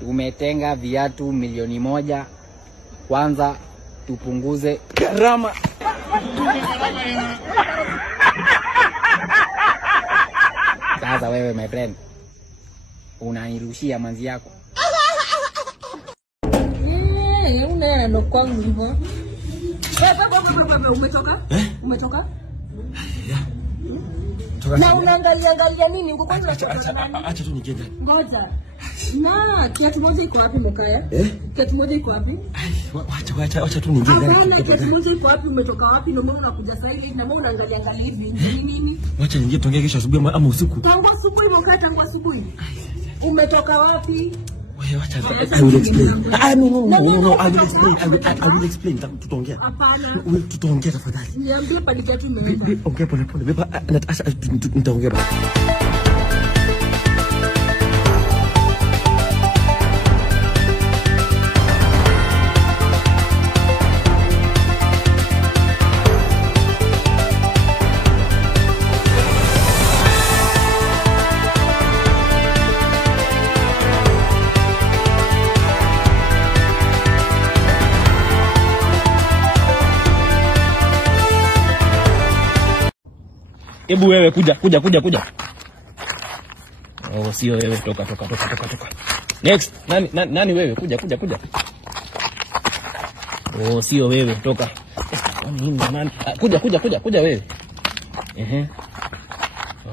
tumetenga viatu 1,000,000. Kwanza tupunguze gharama. Sasa wewe my friend, unanirushia manzi yako. Unaenda kwangu hivyo. Wewe umetoka? Umetoka? Na unaangalia nini? Uko kwanza acha tu nikienda. Ngoja. Na kiatu moja iko wapi Mkaya? Kiatu moja iko wapi? Acha tu nikienda. Hapana, kiatu moja iko wapi? Umetoka wapi? Ndio maana unakuja sasa hivi na mbona unaangalia hivi? Ni nini? Acha ningie tuongee kesho asubuhi ama usiku. Tangu asubuhi Mkaya, tangu asubuhi. Umetoka wapi? Wewe acha. I will explain. No, I will explain. Tutaongea. Hapana. Tutaongea tafadhali. Niambie pale kiatu imeenda. Ongea pole pole. Beba nitaongea basi. Hebu wewe kuja. Oh, sio wewe, toka. Next. Nani wewe? Kuja. Oh, sio wewe, toka. Nani? Kuja wewe.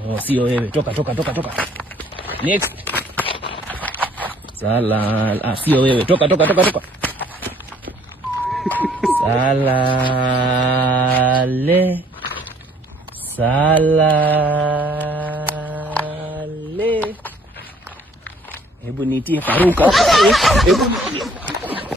Oh, sio wewe, toka. Next. Sala, sio wewe, toka. Salale. Hebu nitie Faruka. Hebu nitie.